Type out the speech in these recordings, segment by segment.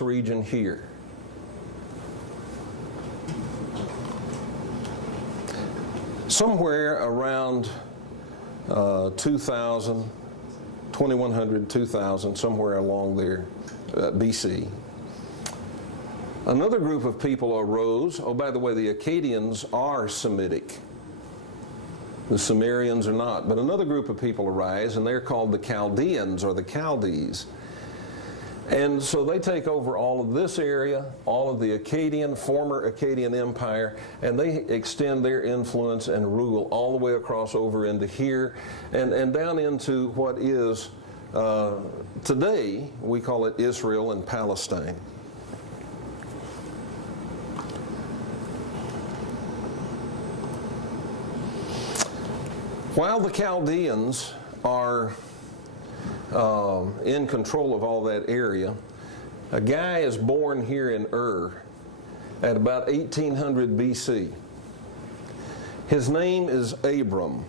region here. Somewhere around 2000, 2100, 2000, somewhere along there, BC. Another group of people arose. Oh, by the way, the Akkadians are Semitic. The Sumerians are not. But another group of people arise, and they're called the Chaldeans or the Chaldees. And so they take over all of this area, all of the former Akkadian Empire, and they extend their influence and rule all the way across over into here and down into what is today, we call it Israel and Palestine. While the Chaldeans are in control of all that area, a guy is born here in Ur at about 1800 BC. His name is Abram.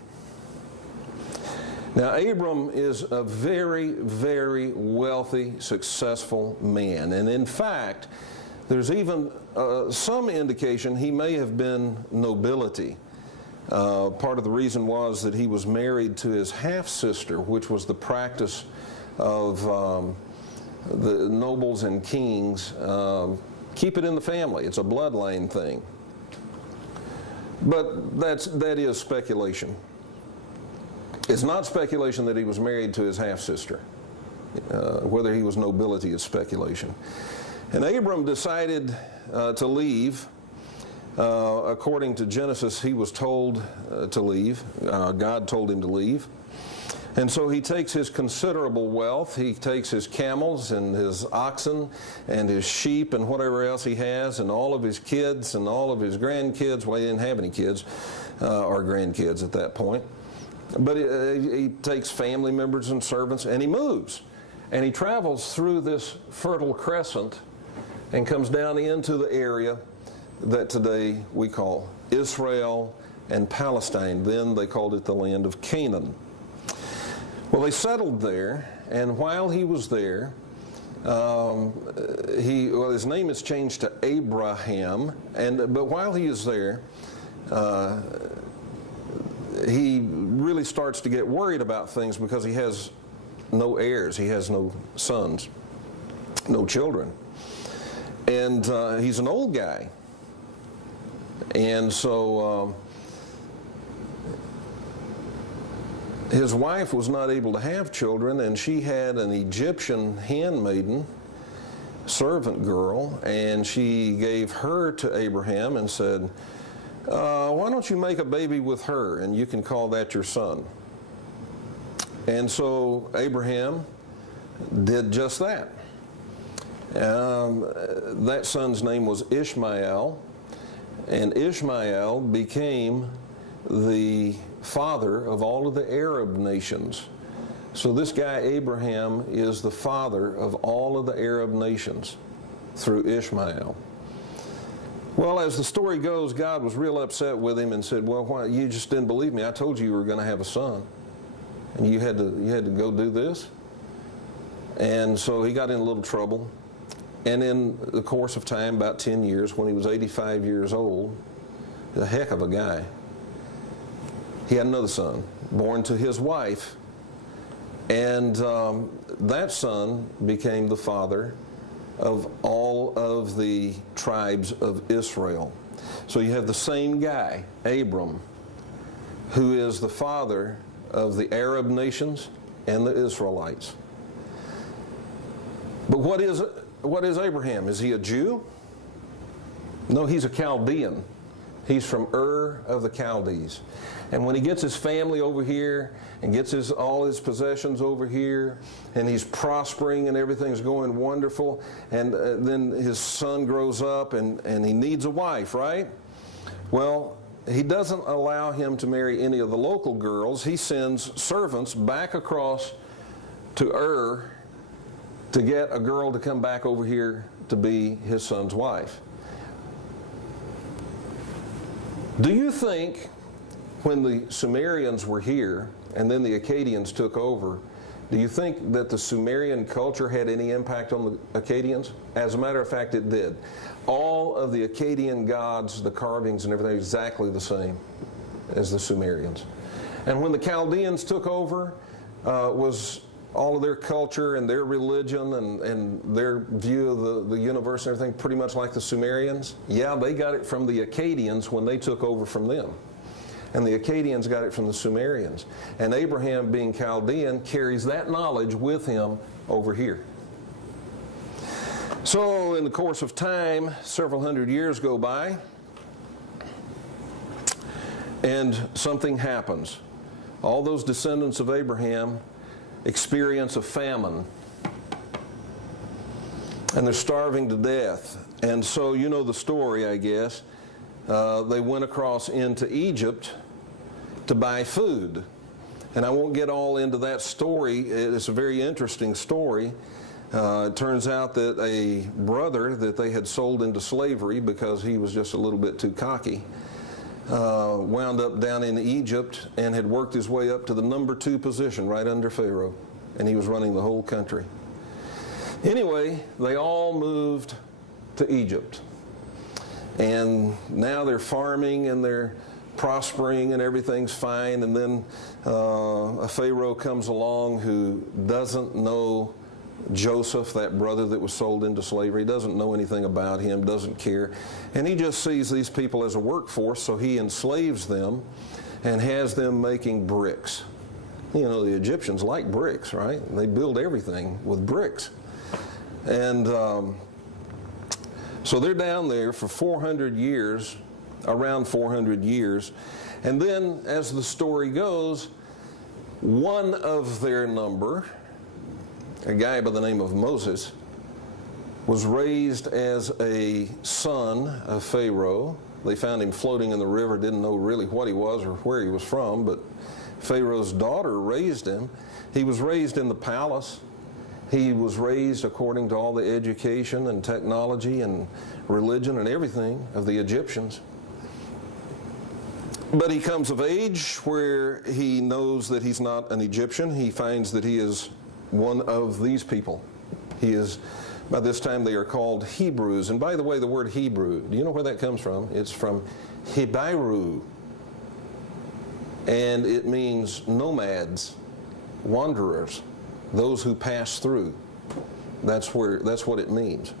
Now, Abram is a very, very wealthy, successful man. And in fact, there's even some indication he may have been nobility. Part of the reason was that he was married to his half-sister, which was the practice of the nobles and kings. Keep it in the family. It's a bloodline thing. But that is speculation. It's not speculation that he was married to his half-sister. Whether he was nobility is speculation. And Abram decided to leave. According to Genesis, he was told to leave. God told him to leave. And so he takes his considerable wealth. He takes his camels and his oxen and his sheep and whatever else he has, and all of his kids and all of his grandkids. Well, he didn't have any kids or grandkids at that point. But he takes family members and servants, and he moves. And he travels through this fertile crescent and comes down into the area that today we call Israel and Palestine. Then they called it the land of Canaan. Well, they settled there, and while he was there, his name is changed to Abraham, but while he is there, he really starts to get worried about things because he has no heirs, he has no sons, no children. And he's an old guy. And so his wife was not able to have children, and she had an Egyptian handmaiden, servant girl, and she gave her to Abraham and said, why don't you make a baby with her, and you can call that your son. And so Abraham did just that. That son's name was Ishmael. And Ishmael became the father of all of the Arab nations. So this guy Abraham is the father of all of the Arab nations through Ishmael. Well, as the story goes, God was real upset with him and said, well, why, you just didn't believe me. I told you were going to have a son, and you had to go do this. And so he got in a little trouble. And in the course of time, about 10 years, when he was 85 years old, a heck of a guy, he had another son, born to his wife. And that son became the father of all of the tribes of Israel. So you have the same guy, Abram, who is the father of the Arab nations and the Israelites. But what is Abraham? Is he a Jew? No, he's a Chaldean. He's from Ur of the Chaldees. And when he gets his family over here and gets all his possessions over here, and he's prospering and everything's going wonderful, and then his son grows up and he needs a wife, right? Well, he doesn't allow him to marry any of the local girls. He sends servants back across to Ur to get a girl to come back over here to be his son's wife. Do you think when the Sumerians were here and then the Akkadians took over, Do you think that the Sumerian culture had any impact on the Akkadians? As a matter of fact, it did. All of the Akkadian gods, the carvings and everything, exactly the same as the Sumerians. And when the Chaldeans took over, was all of their culture and their religion and their view of the universe and everything pretty much like the Sumerians? Yeah, they got it from the Akkadians when they took over from them. And the Akkadians got it from the Sumerians. And Abraham, being Chaldean, carries that knowledge with him over here. So in the course of time, several hundred years go by, and something happens. All those descendants of Abraham experience a famine, and they're starving to death. And so you know the story, I guess. They went across into Egypt to buy food. And I won't get all into that story. It's a very interesting story. It turns out that a brother that they had sold into slavery because he was just a little bit too cocky wound up down in Egypt and had worked his way up to the number 2 position right under Pharaoh. And he was running the whole country. Anyway, they all moved to Egypt. And now they're farming and they're prospering and everything's fine. And then a Pharaoh comes along who doesn't know Joseph, that brother that was sold into slavery, doesn't know anything about him, doesn't care. And he just sees these people as a workforce, so he enslaves them and has them making bricks. You know, the Egyptians like bricks, right? They build everything with bricks. And so they're down there for 400 years, around 400 years. And then, as the story goes, one of their number, a guy by the name of Moses, was raised as a son of Pharaoh. They found him floating in the river, didn't know really what he was or where he was from, but Pharaoh's daughter raised him. He was raised in the palace. He was raised according to all the education and technology and religion and everything of the Egyptians. But he comes of age where he knows that he's not an Egyptian. He finds that he is one of these people. He is, by this time they are called Hebrews. And by the way, the word Hebrew, do you know where that comes from? It's from Hebairu. And it means nomads, wanderers, those who pass through. That's what it means.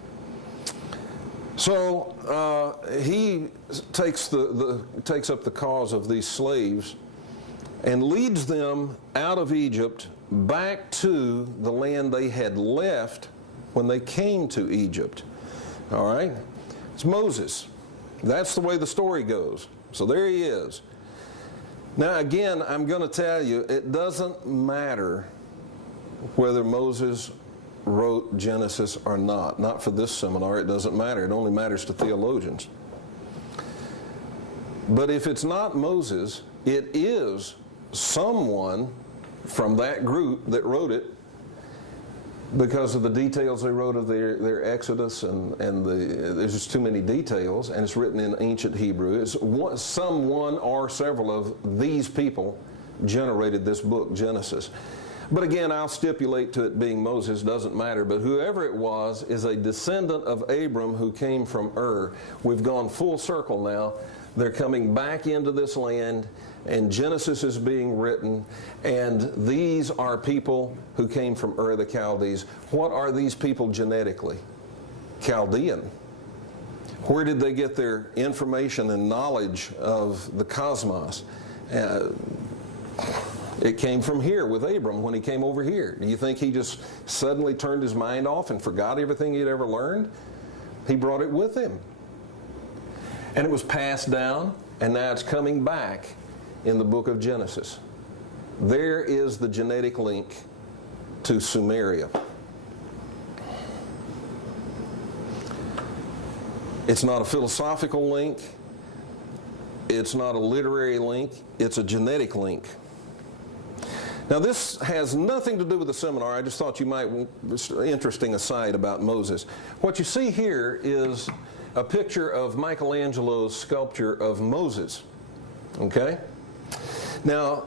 So he takes up the cause of these slaves and leads them out of Egypt back to the land they had left when they came to Egypt. All right? It's Moses. That's the way the story goes. So there he is. Now again, I'm going to tell you, it doesn't matter whether Moses wrote Genesis or not. Not for this seminar, it doesn't matter. It only matters to theologians. But if it's not Moses, it is someone from that group that wrote it because of the details they wrote of their Exodus, and there's just too many details, and it's written in ancient Hebrew. It's someone or several of these people generated this book, Genesis. But again, I'll stipulate to it being Moses, doesn't matter, but whoever it was is a descendant of Abram who came from Ur. We've gone full circle now. They're coming back into this land, and Genesis is being written, and these are people who came from Ur the Chaldees. What are these people genetically? Chaldean. Where did they get their information and knowledge of the cosmos? It came from here with Abram when he came over here. Do you think he just suddenly turned his mind off and forgot everything he'd ever learned? He brought it with him. And it was passed down, and now it's coming back in the book of Genesis. There is the genetic link to Sumeria. It's not a philosophical link. It's not a literary link. It's a genetic link. Now this has nothing to do with the seminar. I just thought you might, interesting aside about Moses. What you see here is a picture of Michelangelo's sculpture of Moses. Okay? Now,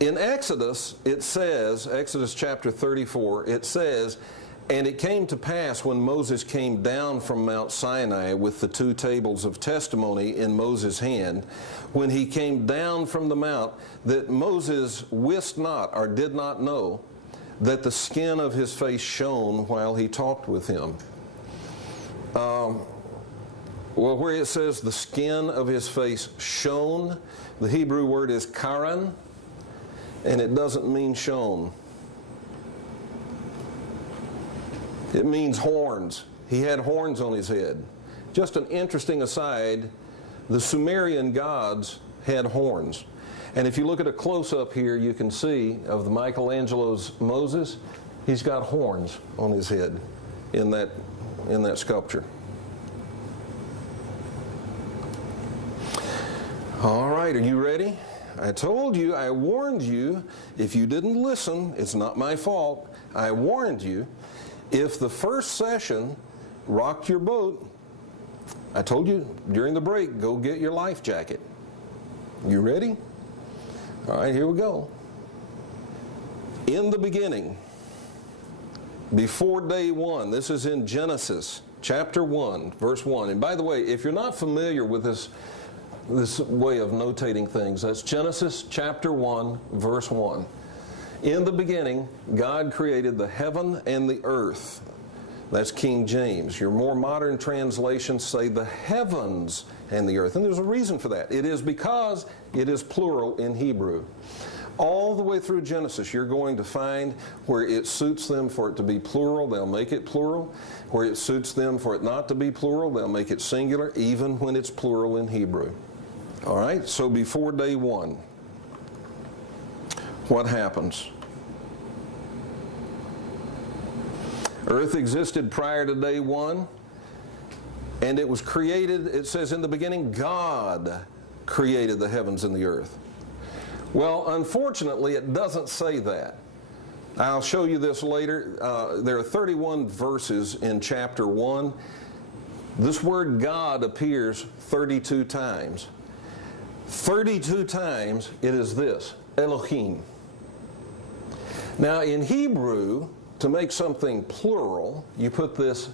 In Exodus, it says, Exodus chapter 34, it says, "And it came to pass when Moses came down from Mount Sinai with the 2 tables of testimony in Moses' hand, when he came down from the mount, that Moses wist not or did not know that the skin of his face shone while he talked with him." Well, where it says the skin of his face shone, the Hebrew word is karan, and it doesn't mean shone. It means horns. He had horns on his head. Just an interesting aside, the Sumerian gods had horns. And if you look at a close-up here, you can see of the Michelangelo's Moses, he's got horns on his head in that sculpture. All right, are you ready? I told you, I warned you. If you didn't listen, it's not my fault. I warned you. If the first session rocked your boat, I told you during the break, go get your life jacket. You ready? All right, here we go. In the beginning, before day 1, this is in Genesis chapter 1, verse 1. And by the way, if you're not familiar with this way of notating things, that's Genesis chapter 1, verse 1. In the beginning, God created the heaven and the earth. That's King James. Your more modern translations say the heavens and the earth. And there's a reason for that. It is because it is plural in Hebrew. All the way through Genesis, you're going to find where it suits them for it to be plural, they'll make it plural. Where it suits them for it not to be plural, they'll make it singular, even when it's plural in Hebrew. All right, so before day 1, what happens? Earth existed prior to day 1, and it was created, it says in the beginning, God created the heavens and the earth. Well, unfortunately, it doesn't say that. I'll show you this later. There are 31 verses in chapter 1. This word God appears 32 times. 32 times it is this, Elohim. Now in Hebrew, to make something plural, you put this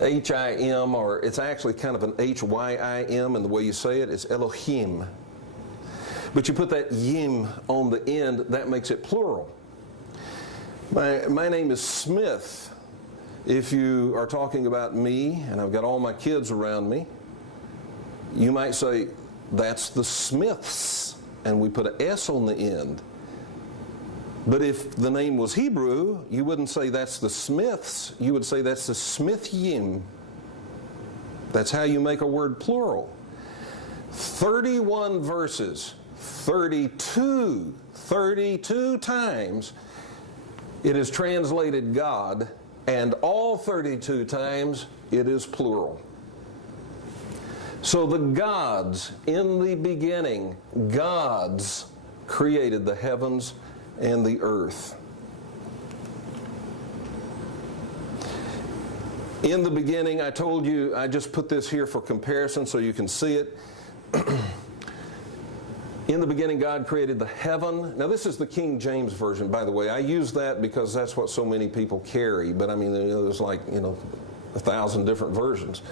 H-I-M, or it's actually kind of an H-Y-I-M in the way you say it, it's Elohim. But you put that yim on the end, that makes it plural. My name is Smith. If you are talking about me, and I've got all my kids around me, you might say, that's the Smiths, and we put an S on the end. But if the name was Hebrew, you wouldn't say that's the Smiths, you would say that's the Smithim. That's how you make a word plural. 31 verses, 32 times it is translated God, and all 32 times it is plural. So the gods, in the beginning, gods created the heavens and the earth. In the beginning, I told you, I just put this here for comparison so you can see it. In the beginning, God created the heaven. Now, this is the King James Version, by the way. I use that because that's what so many people carry. But, I mean, there's like, 1,000 different versions.